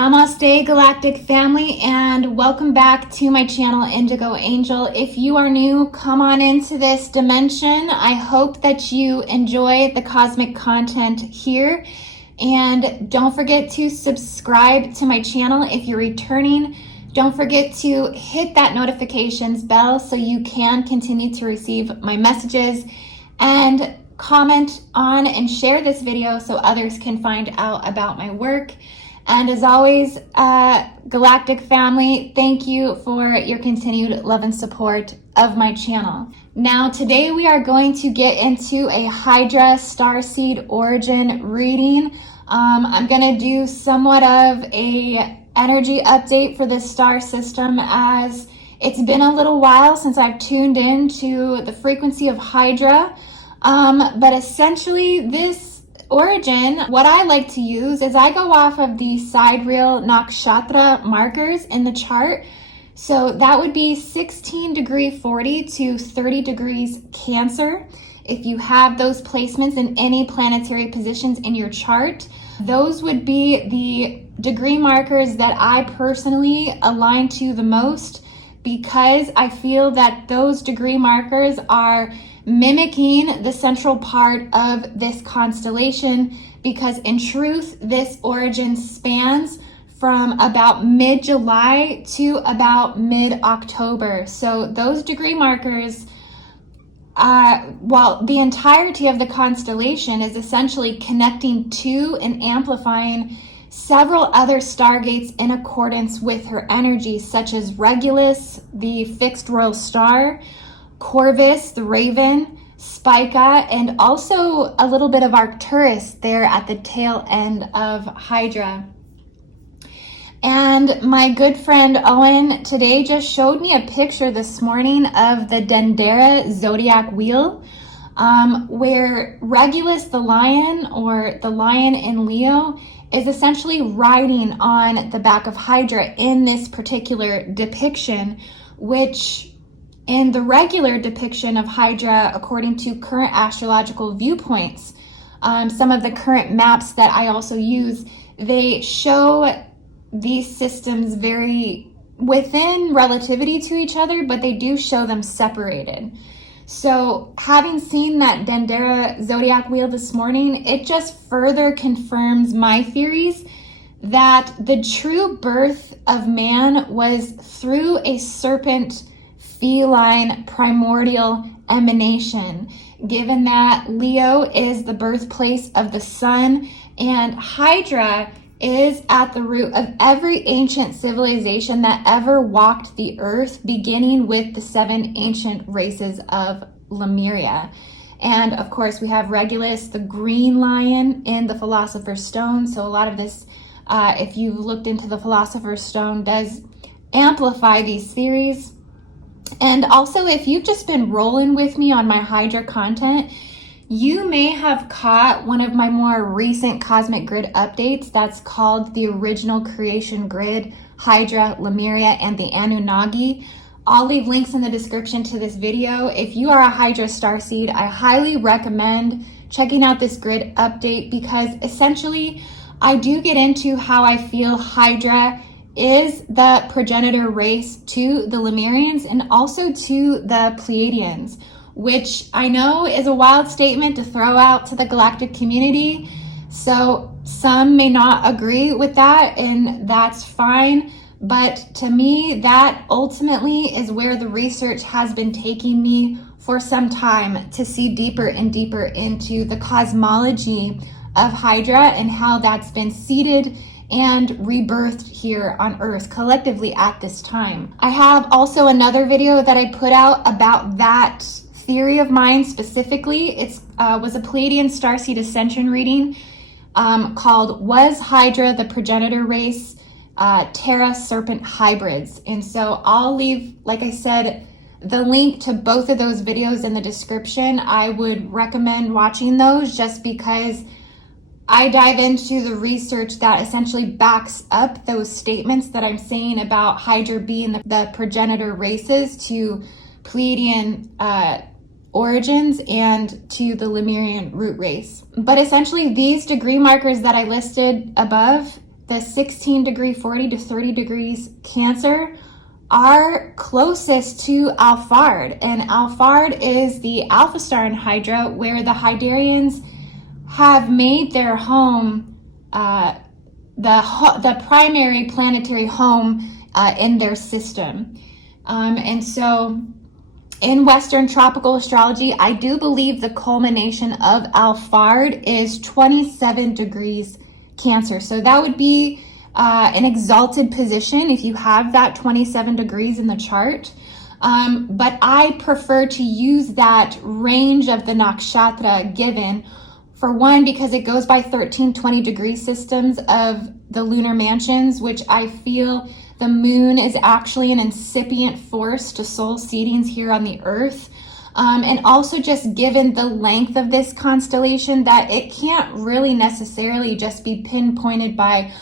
Namaste Galactic Family, and welcome back to my channel Indigo Angel. If you are new, come on into this dimension. I hope that you enjoy the cosmic content here, and don't forget to subscribe to my channel if you're returning. Don't forget to hit that notifications bell so you can continue to receive my messages, and comment on and share this video so others can find out about my work. And as always, Galactic Family, thank you for your continued love and support of my channel. Now, today we are going to get into a Hydra starseed origin reading. I'm going to do somewhat of a energy update for this star system, as it's been a little while since I've tuned in to the frequency of Hydra. But essentially this origin, what I like to use is I go off of the sidereal nakshatra markers in the chart. So that would be 16 degree 40 to 30 degrees Cancer. If you have those placements in any planetary positions in your chart, those would be the degree markers that I personally align to the most, because I feel that those degree markers are mimicking the central part of this constellation, because in truth, this origin spans from about mid-July to about mid-October. So those degree markers, well, the entirety of the constellation is essentially connecting to and amplifying several other stargates in accordance with her energy, such as Regulus, the fixed royal star, Corvus, the raven, Spica, and also a little bit of Arcturus there at the tail end of Hydra. And my good friend Owen today just showed me a picture this morning of the Dendera zodiac wheel, where Regulus the lion, or the lion in Leo, is essentially riding on the back of Hydra in this particular depiction, which in the regular depiction of Hydra, according to current astrological viewpoints, some of the current maps that I also use, they show these systems very within relativity to each other, but they do show them separated. So having seen that Dendera zodiac wheel this morning, it just further confirms my theories that the true birth of man was through a serpent feline primordial emanation, given that Leo is the birthplace of the sun and Hydra is at the root of every ancient civilization that ever walked the earth, beginning with the 7 ancient races of Lemuria. And of course we have Regulus, the green lion, in the Philosopher's Stone. So a lot of this, if you've looked into the Philosopher's Stone, does amplify these theories. And also, if you've just been rolling with me on my Hydra content, you may have caught one of my more recent cosmic grid updates that's called the Original Creation Grid, Hydra, Lemuria, and the Anunnaki. I'll leave links in the description to this video. If you are a Hydra starseed, I highly recommend checking out this grid update, because essentially I do get into how I feel Hydra is the progenitor race to the Lemurians and also to the Pleiadians, which I know is a wild statement to throw out to the galactic community. So some may not agree with that, and that's fine. But to me, that ultimately is where the research has been taking me for some time, to see deeper and deeper into the cosmology of Hydra and how that's been seeded and rebirthed here on Earth collectively at this time. I have also another video that I put out about that theory of mine specifically. It was a Pleiadian starseed ascension reading called "Was Hydra the Progenitor Race? Terra Serpent Hybrids?" And so I'll leave, like I said, the link to both of those videos in the description. I would recommend watching those, just because I dive into the research that essentially backs up those statements that I'm saying about Hydra being the progenitor races to Pleiadian origins and to the Lemurian root race. But essentially these degree markers that I listed above the 16 degree, 40 to 30 degrees Cancer, are closest to Alphard. And Alphard is the alpha star in Hydra, where the Hydarians have made their home, the primary planetary home in their system. And so in Western tropical astrology, I do believe the culmination of Alphard is 27 degrees Cancer. So that would be an exalted position if you have that 27 degrees in the chart. But I prefer to use that range of the nakshatra given, for one, because it goes by 13-20 degree systems of the lunar mansions, which I feel the moon is actually an incipient force to soul seedings here on the earth. And also just given the length of this constellation, that it can't really necessarily just be pinpointed by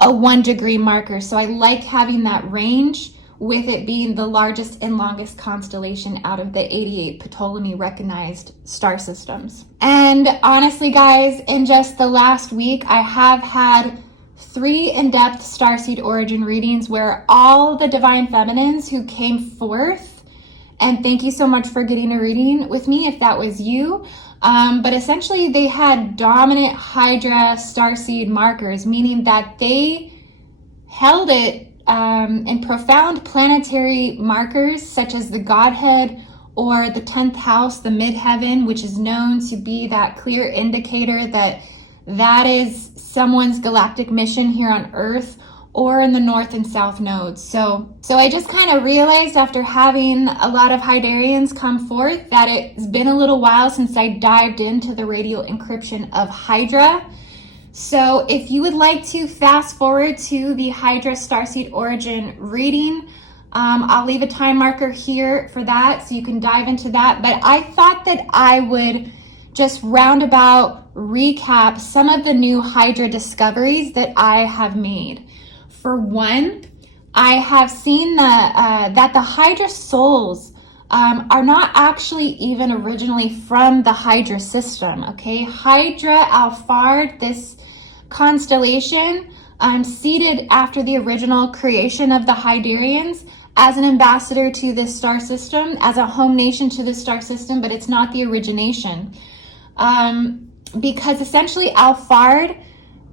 a 1 degree marker. So I like having that range, with it being the largest and longest constellation out of the 88 Ptolemy recognized star systems. And honestly, guys, in just the last week, I have had 3 in-depth starseed origin readings where all the divine feminines who came forth, and thank you so much for getting a reading with me if that was you, but essentially they had dominant Hydra starseed markers, meaning that they held it in profound planetary markers such as the Godhead or the 10th house, the midheaven, which is known to be that clear indicator that that is someone's galactic mission here on Earth, or in the north and south nodes. So I just kind of realized after having a lot of Hydarians come forth that it's been a little while since I dived into the radial encryption of Hydra. So if you would like to fast forward to the Hydra starseed origin reading, I'll leave a time marker here for that so you can dive into that. But I thought that I would just roundabout recap some of the new Hydra discoveries that I have made. For one, I have seen that the Hydra souls are not actually even originally from the Hydra system, okay? Hydra Alphard, this constellation, seeded after the original creation of the Hydarians as an ambassador to this star system, as a home nation to this star system, but it's not the origination. Because essentially Alphard,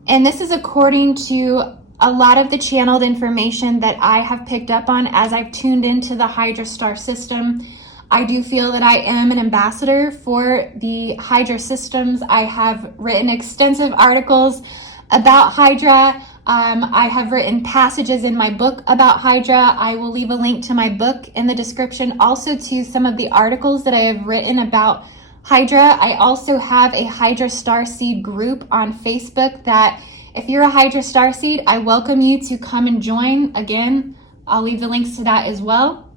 and this is according to a lot of the channeled information that I have picked up on as I've tuned into the Hydra star system, I do feel that I am an ambassador for the Hydra systems. I have written extensive articles about Hydra. I have written passages in my book about Hydra. I will leave a link to my book in the description, also to some of the articles that I have written about Hydra. I also have a Hydra starseed group on Facebook that if you're a Hydra starseed, I welcome you to come and join. Again, I'll leave the links to that as well.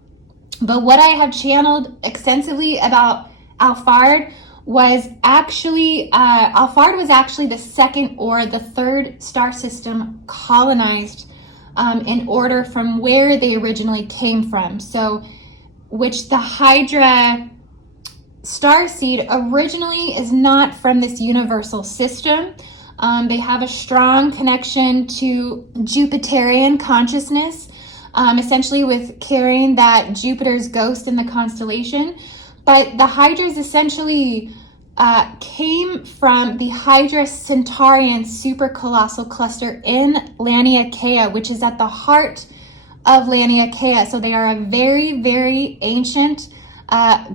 But what I have channeled extensively about Alphard was actually, Alphard was actually the second or the third star system colonized in order from where they originally came from. So, which the Hydra starseed originally is not from this universal system. They have a strong connection to Jupiterian consciousness, essentially with carrying that Jupiter's ghost in the constellation. But the Hydras essentially came from the Hydra Centaurian super colossal cluster in Laniakea, which is at the heart of Laniakea. So they are a very, very ancient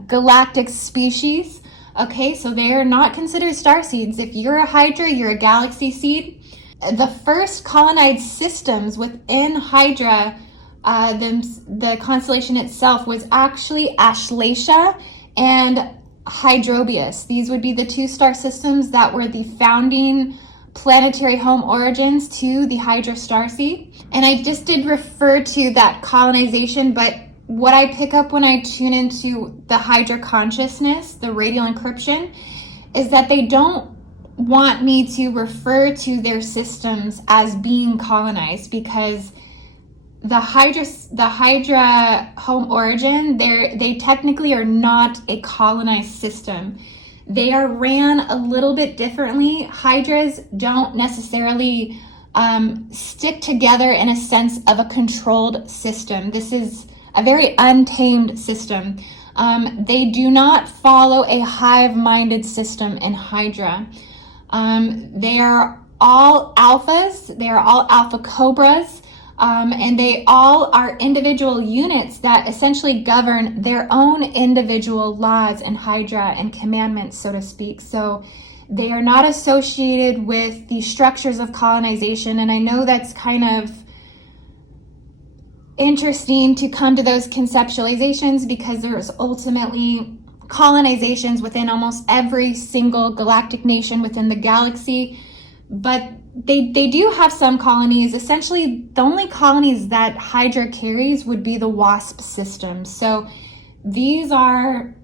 galactic species. Okay, so they are not considered star seeds. If you're a Hydra, you're a galaxy seed. The first colonized systems within Hydra, the constellation itself, was actually Ashlesha and Hydrobius. These would be the 2 star systems that were the founding planetary home origins to the Hydra starseed. And I just did refer to that colonization, but what I pick up when I tune into the Hydra consciousness, the radial encryption, is that they don't want me to refer to their systems as being colonized, because the Hydra home origin, they technically are not a colonized system. They are ran a little bit differently. Hydras don't necessarily stick together in a sense of a controlled system. This is a very untamed system. They do not follow a hive-minded system in Hydra. They are all alphas, they are all alpha cobras, and they all are individual units that essentially govern their own individual laws and Hydra and commandments, so to speak. So they are not associated with the structures of colonization, and I know that's kind of interesting to come to those conceptualizations because there's ultimately colonizations within almost every single galactic nation within the galaxy, but they do have some colonies. Essentially, the only colonies that Hydra carries would be the wasp system. So these are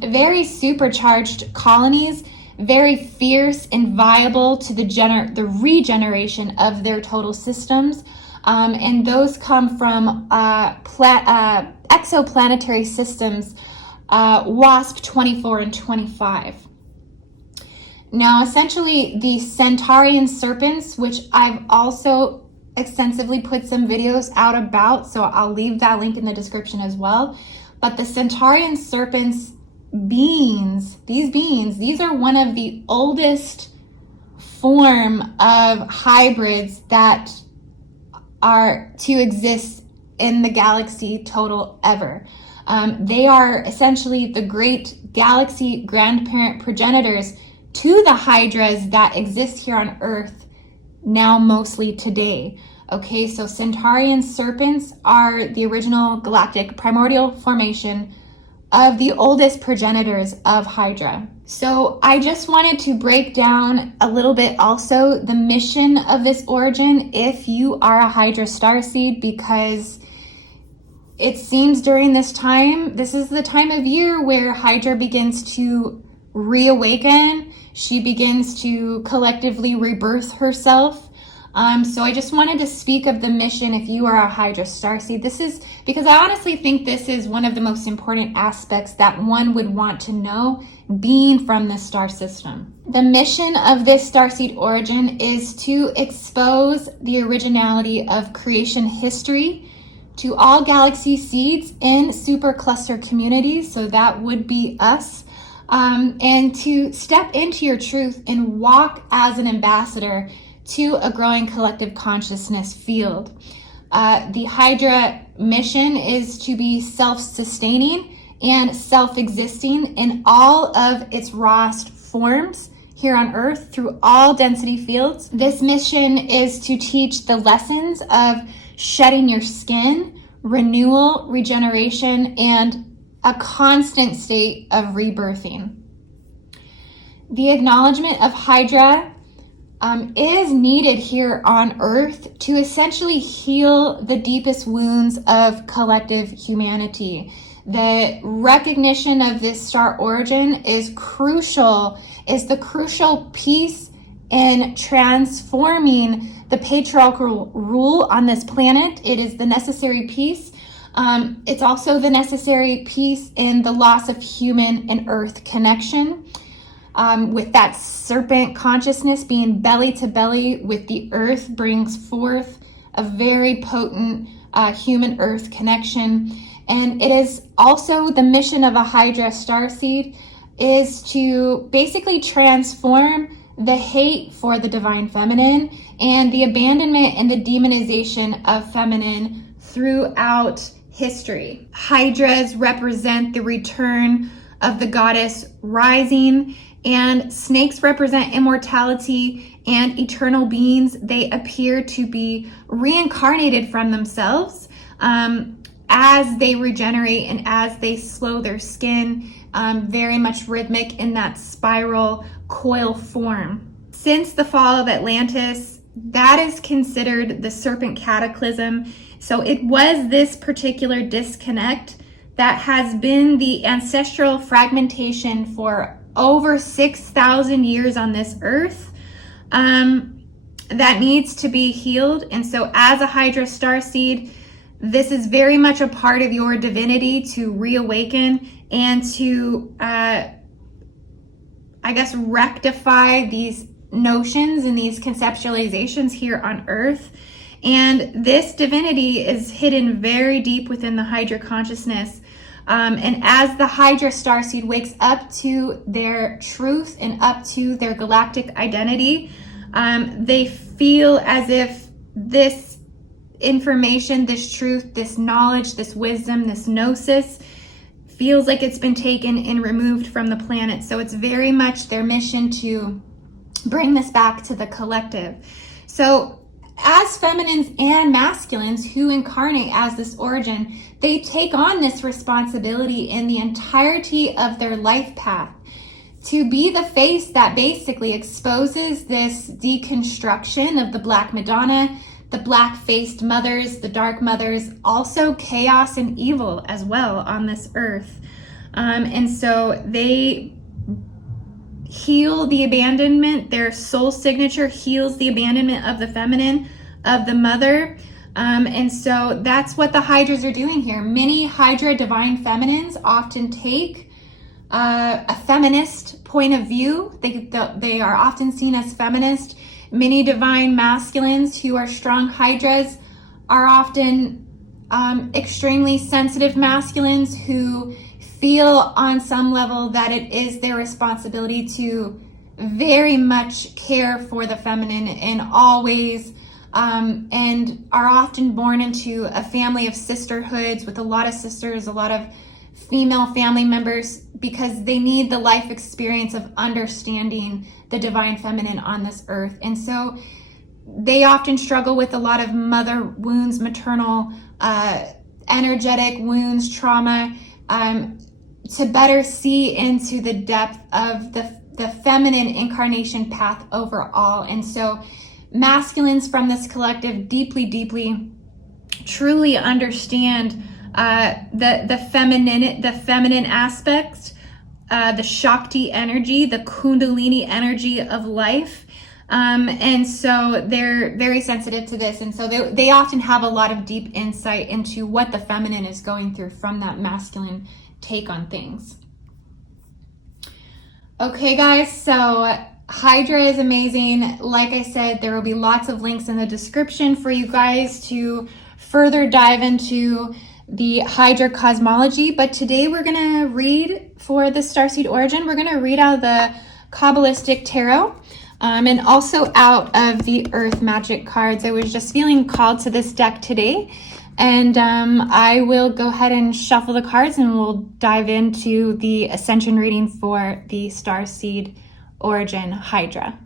very supercharged colonies, very fierce and viable to the regeneration of their total systems. And those come from exoplanetary systems, WASP 24 and 25. Now, essentially, the Centaurian serpents, which I've also extensively put some videos out about, so I'll leave that link in the description as well. But the Centaurian serpents these are one of the oldest form of hybrids that are to exist in the galaxy total ever. They are essentially the great galaxy grandparent progenitors to the hydras that exist here on Earth now, mostly today. Okay, so Centaurian serpents are the original galactic primordial formation of the oldest progenitors of Hydra. So I just wanted to break down a little bit also the mission of this origin if you are a Hydra starseed, because it seems during this time, this is the time of year where Hydra begins to reawaken. She begins to collectively rebirth herself. So I just wanted to speak of the mission if you are a Hydra starseed. This is because I honestly think this is one of the most important aspects that one would want to know being from the star system. The mission of this starseed origin is to expose the originality of creation history to all galaxy seeds in supercluster communities, so that would be us, and to step into your truth and walk as an ambassador to a growing collective consciousness field. The Hydra mission is to be self-sustaining and self-existing in all of its rawest forms here on Earth through all density fields. This mission is to teach the lessons of shedding your skin, renewal, regeneration, and a constant state of rebirthing. The acknowledgement of Hydra is needed here on Earth to essentially heal the deepest wounds of collective humanity. The recognition of this star origin is the crucial piece in transforming the patriarchal rule on this planet. It is the necessary piece. It's also the necessary piece in the loss of human and Earth connection. With that serpent consciousness being belly to belly with the Earth brings forth a very potent human Earth connection. And it is also the mission of a Hydra starseed is to basically transform the hate for the divine feminine and the abandonment and the demonization of feminine throughout history. Hydras represent the return of the goddess rising, and snakes represent immortality and eternal beings. They appear to be reincarnated from themselves as they regenerate and as they slow their skin, very much rhythmic in that spiral coil form. Since the fall of Atlantis, that is considered the serpent cataclysm. So it was this particular disconnect that has been the ancestral fragmentation for over 6,000 years on this earth that needs to be healed. And so as a Hydra starseed, this is very much a part of your divinity to reawaken and to, rectify these notions and these conceptualizations here on Earth. And this divinity is hidden very deep within the Hydra consciousness. And as the Hydra starseed wakes up to their truth and up to their galactic identity, they feel as if this information, this truth, this knowledge, this wisdom, this gnosis feels like it's been taken and removed from the planet. So it's very much their mission to bring this back to the collective. So as feminines and masculines who incarnate as this origin, they take on this responsibility in the entirety of their life path to be the face that basically exposes this deconstruction of the Black Madonna, the black-faced mothers, the dark mothers, also chaos and evil as well on this earth. And so they heal the abandonment. Their soul signature heals the abandonment of the feminine, of the mother. And so that's what the Hydras are doing here. Many Hydra divine feminines often take a feminist point of view. They are often seen as feminist. Many divine masculines who are strong Hydras are often extremely sensitive masculines who feel on some level that it is their responsibility to very much care for the feminine in all ways, and are often born into a family of sisterhoods with a lot of sisters, a lot of female family members, because they need the life experience of understanding the divine feminine on this earth. And so they often struggle with a lot of mother wounds, maternal energetic wounds, trauma, to better see into the depth of the feminine incarnation path overall. And so masculines from this collective deeply truly understand the feminine aspects, the Shakti energy, the Kundalini energy of life. And so they're very sensitive to this. And so they often have a lot of deep insight into what the feminine is going through from that masculine take on things. Okay, guys, so Hydra is amazing. Like I said, there will be lots of links in the description for you guys to further dive into the Hydra cosmology. But today we're going to read for the starseed origin. We're going to read out of the Kabbalistic Tarot, and also out of the Earth Magic cards. I was just feeling called to this deck today, and I will go ahead and shuffle the cards and we'll dive into the Ascension reading for the starseed origin Hydra.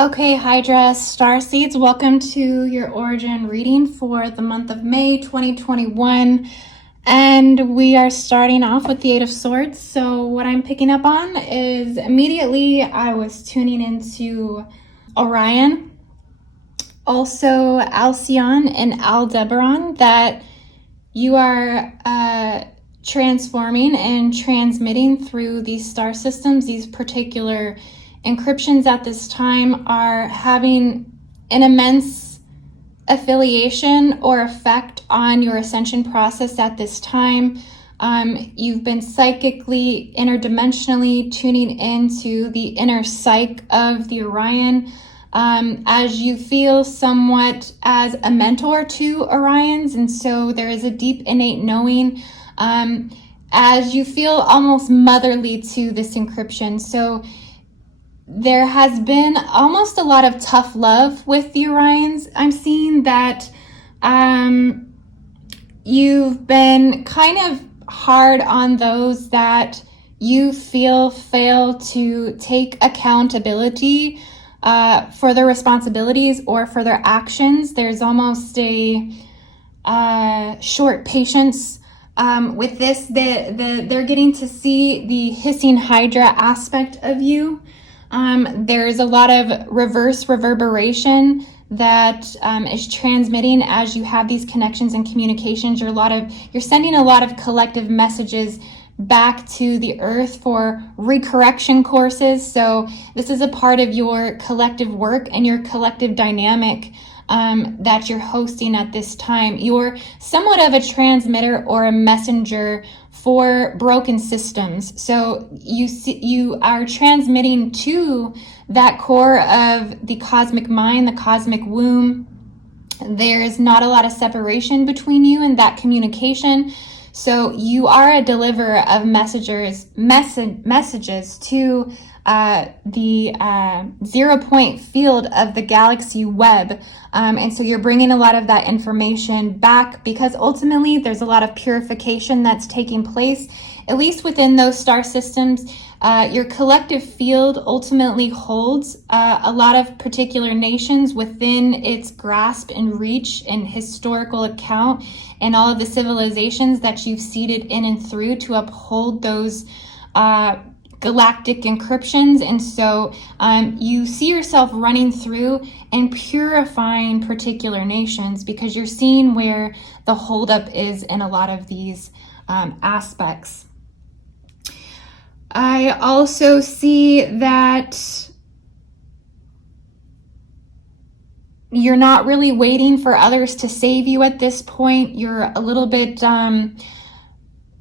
Okay, Hydra starseeds, welcome to your origin reading for the month of May 2021. And we are starting off with the Eight of Swords. So what I'm picking up on is immediately I was tuning into Orion, also Alcyon and Aldebaran, that you are transforming and transmitting through these star systems. These particular encryptions at this time are having an immense affiliation or effect on your ascension process at this time. You've been psychically, interdimensionally tuning into the inner psyche of the Orion, as you feel somewhat as a mentor to Orions. And so there is a deep innate knowing, as you feel almost motherly to this encryption. So there has been almost a lot of tough love with the Orions. I'm seeing that you've been kind of hard on those that you feel fail to take accountability for their responsibilities or for their actions. There's almost a short patience with this. They're getting to see the hissing Hydra aspect of you. There's a lot of reverse reverberation that is transmitting as you have these connections and communications. You're sending a lot of collective messages back to the earth for recorrection courses. So this is a part of your collective work and your collective dynamic that you're hosting at this time. You're somewhat of a transmitter or a messenger for broken systems. So you are transmitting to that core of the cosmic mind, the cosmic womb. There's not a lot of separation between you and that communication. So you are a deliverer of messages to the 0 point field of the galaxy web. And so you're bringing a lot of that information back, because ultimately there's a lot of purification that's taking place, at least within those star systems. Your collective field ultimately holds a lot of particular nations within its grasp and reach and historical account, and all of the civilizations that you've seeded in and through to uphold those galactic encryptions. And so you see yourself running through and purifying particular nations, because you're seeing where the holdup is in a lot of these aspects. I also see that you're not really waiting for others to save you at this point. You're a little bit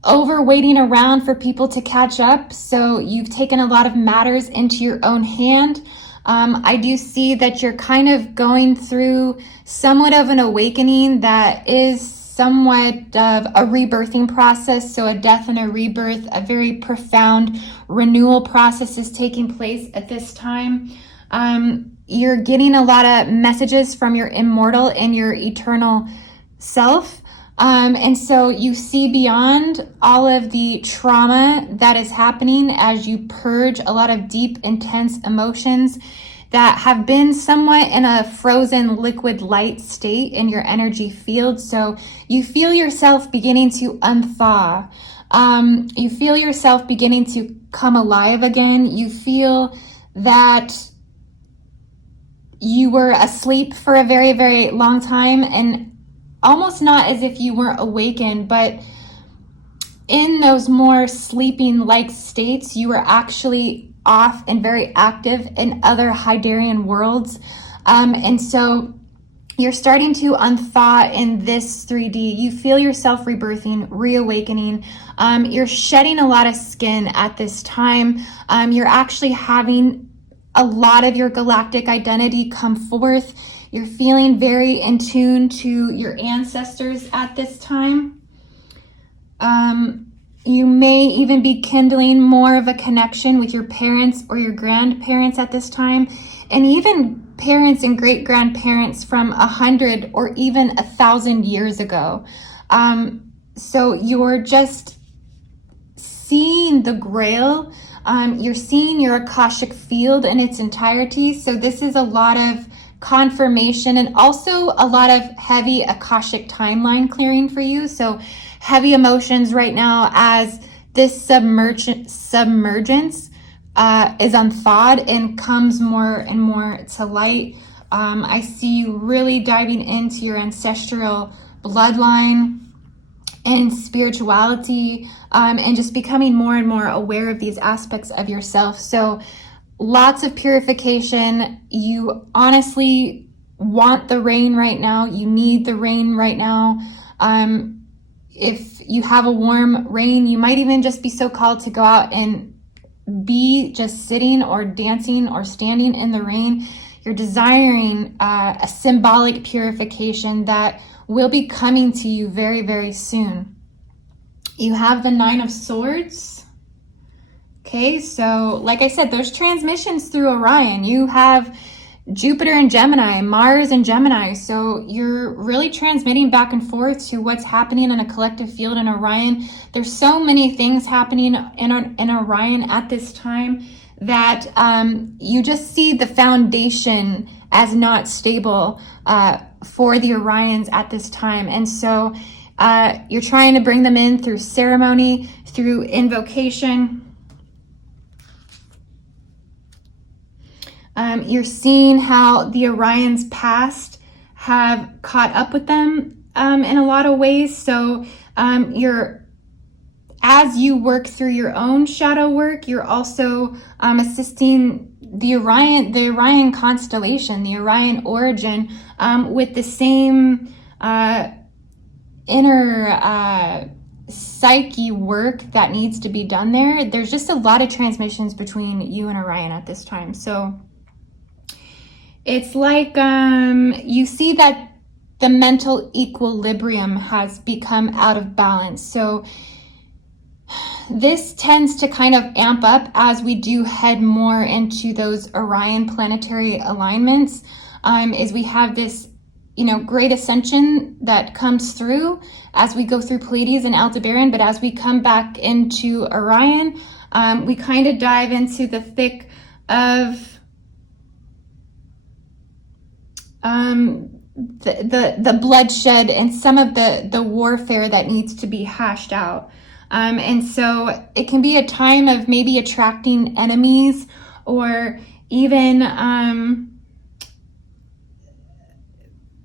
over waiting around for people to catch up. So you've taken a lot of matters into your own hand. I do see that you're kind of going through somewhat of an awakening that is somewhat of a rebirthing process. So a death and a rebirth, a very profound renewal process is taking place at this time. You're getting a lot of messages from your immortal and your eternal self. And so you see beyond all of the trauma that is happening as you purge a lot of deep, intense emotions that have been somewhat in a frozen liquid light state in your energy field. So you feel yourself beginning to unthaw. You feel yourself beginning to come alive again. You feel that you were asleep for a very, very long time, and almost not as if you weren't awakened, but in those more sleeping-like states, you were actually off and very active in other Hydarian worlds. And so you're starting to unthaw in this 3D. You feel yourself rebirthing, reawakening. You're shedding a lot of skin at this time. You're actually having a lot of your galactic identity come forth. You're feeling very in tune to your ancestors at this time. You may even be kindling more of a connection with your parents or your grandparents at this time, and even parents and great-grandparents from 100 or even 1,000 years ago. So you're just seeing the grail. You're seeing your Akashic field in its entirety. So this is a lot of confirmation and also a lot of heavy Akashic timeline clearing for you. So heavy emotions right now as this submergence is unthawed and comes more and more to light. I see you really diving into your ancestral bloodline and spirituality, and just becoming more and more aware of these aspects of yourself. So lots of purification. You honestly want the rain right now. You need the rain right now. If you have a warm rain, you might even just be so called to go out and be just sitting or dancing or standing in the rain. You're desiring a symbolic purification that will be coming to you very, very soon. You have the 9 of Swords. Okay, so like I said, there's transmissions through Orion. You have Jupiter and Gemini, Mars and Gemini. So you're really transmitting back and forth to what's happening in a collective field in Orion. There's so many things happening in Orion at this time that you just see the foundation as not stable for the Orions at this time. And so you're trying to bring them in through ceremony, through invocation. You're seeing how the Orions past have caught up with them in a lot of ways. So you're as you work through your own shadow work, you're also assisting the Orion constellation, the Orion origin, with the same inner psyche work that needs to be done there. There's just a lot of transmissions between you and Orion at this time. So it's like you see that the mental equilibrium has become out of balance. So this tends to kind of amp up as we do head more into those Orion planetary alignments, is we have this, great ascension that comes through as we go through Pleiades and Aldebaran. But as we come back into Orion, we kind of dive into the thick of the bloodshed and some of the warfare that needs to be hashed out. And so it can be a time of maybe attracting enemies, or even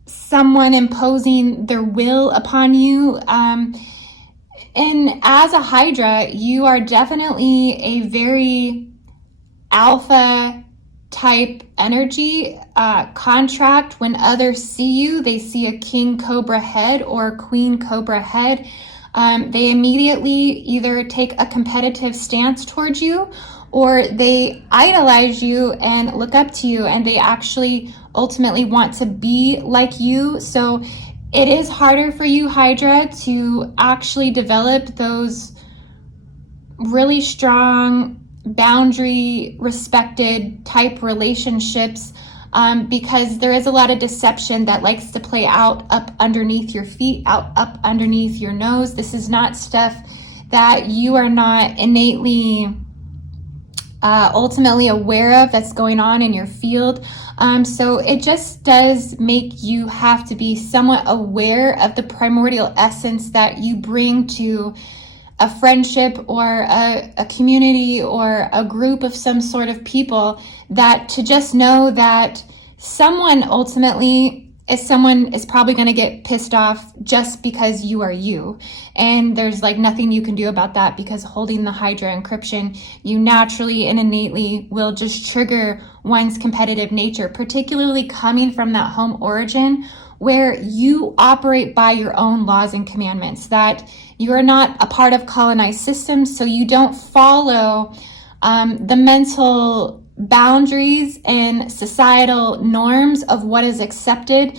someone imposing their will upon you. And as a Hydra, you are definitely a very alpha type energy. Contract, when others see you, they see a king cobra head or a queen cobra head. They immediately either take a competitive stance towards you, or they idolize you and look up to you, and they actually ultimately want to be like you. So it is harder for you, Hydra, to actually develop those really strong boundary respected type relationships, because there is a lot of deception that likes to play out up underneath your feet, up underneath your nose. This is not stuff that you are not innately ultimately aware of that's going on in your field. So it just does make you have to be somewhat aware of the primordial essence that you bring to a friendship or a community or a group of some sort of people, that to just know that someone is probably going to get pissed off just because you are you. And there's like nothing you can do about that, because holding the Hydra encryption, you naturally and innately will just trigger one's competitive nature, particularly coming from that home origin where you operate by your own laws and commandments, that you are not a part of colonized systems, so you don't follow the mental boundaries and societal norms of what is accepted.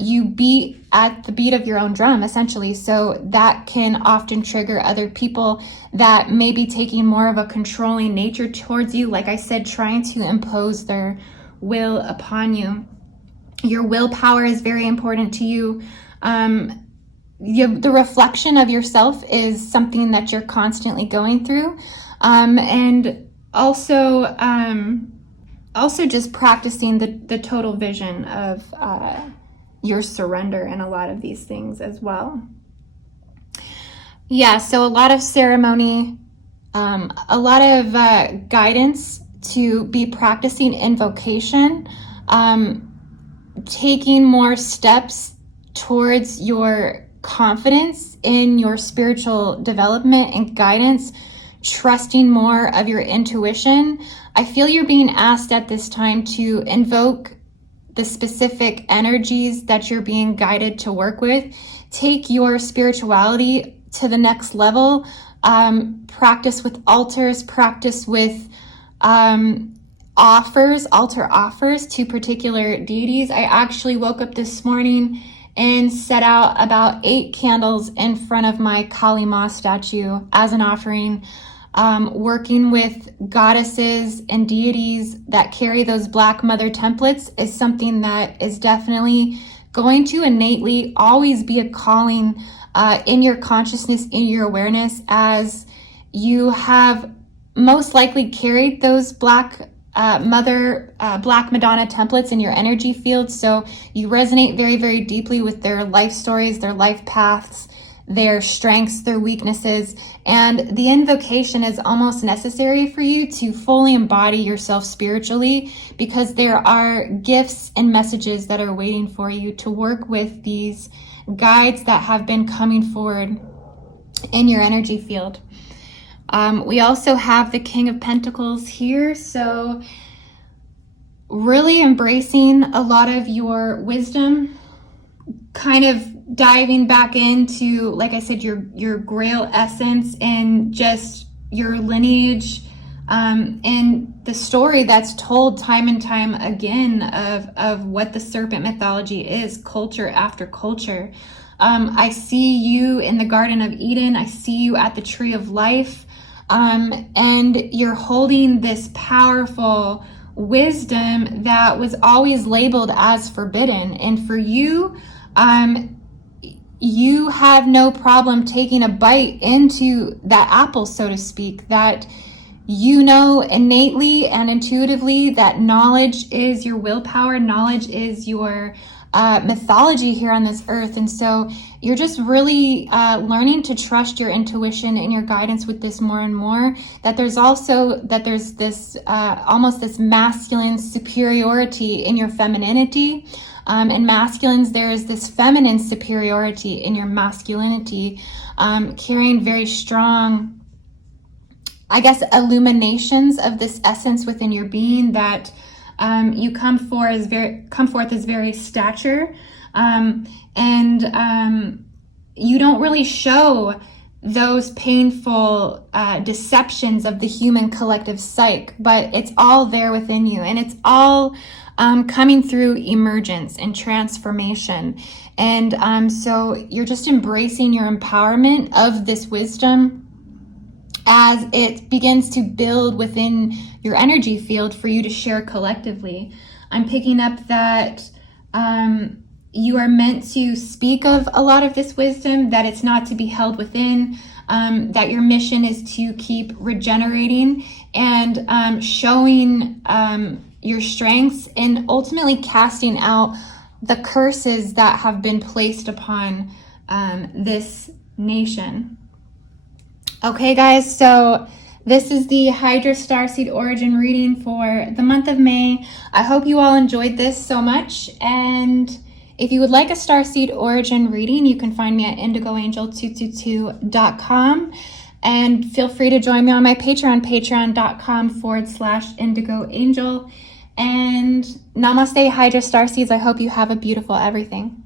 You beat at the beat of your own drum, essentially. So that can often trigger other people that may be taking more of a controlling nature towards you. Like I said, trying to impose their will upon you. Your willpower is very important to you. The reflection of yourself is something that you're constantly going through. And also just practicing the total vision of your surrender in a lot of these things as well. Yeah, so a lot of ceremony, a lot of guidance to be practicing invocation, taking more steps towards your confidence in your spiritual development and guidance, trusting more of your intuition. I feel you're being asked at this time to invoke the specific energies that you're being guided to work with. Take your spirituality to the next level. Practice with altars, practice with altar offers to particular deities. I actually woke up this morning and set out about 8 candles in front of my Kali Ma statue as an offering, working with goddesses and deities that carry those Black Mother templates is something that is definitely going to innately always be a calling in your consciousness, in your awareness, as you have most likely carried those Black Madonna templates in your energy field. So you resonate very, very deeply with their life stories, their life paths, their strengths, their weaknesses. And the invocation is almost necessary for you to fully embody yourself spiritually, because there are gifts and messages that are waiting for you to work with these guides that have been coming forward in your energy field. We also have the King of Pentacles here, so really embracing a lot of your wisdom, kind of diving back into, like I said, your grail essence and just your lineage, and the story that's told time and time again of what the serpent mythology is, culture after culture. I see you in the Garden of Eden. I see you at the Tree of Life. And you're holding this powerful wisdom that was always labeled as forbidden. And for you, you have no problem taking a bite into that apple, so to speak, that you know innately and intuitively that knowledge is your willpower, knowledge is your mythology here on this earth. And so you're just really learning to trust your intuition and your guidance with this more and more, that there's this almost this masculine superiority in your femininity. In masculines, there is this feminine superiority in your masculinity, carrying very strong, I guess, illuminations of this essence within your being, that you come forth as very stature, and you don't really show those painful deceptions of the human collective psyche, but it's all there within you, and it's all coming through emergence and transformation. And so you're just embracing your empowerment of this wisdom as it begins to build within your energy field for you to share collectively. I'm picking up that you are meant to speak of a lot of this wisdom, that it's not to be held within, that your mission is to keep regenerating and showing your strengths, and ultimately casting out the curses that have been placed upon this nation. Okay, guys, so this is the Hydra Starseed Origin reading for the month of May. I hope you all enjoyed this so much, and if you would like a Starseed Origin reading, you can find me at indigoangel222.com, and feel free to join me on my Patreon, patreon.com/indigoangel. And namaste, Hydra Starseeds. I hope you have a beautiful everything.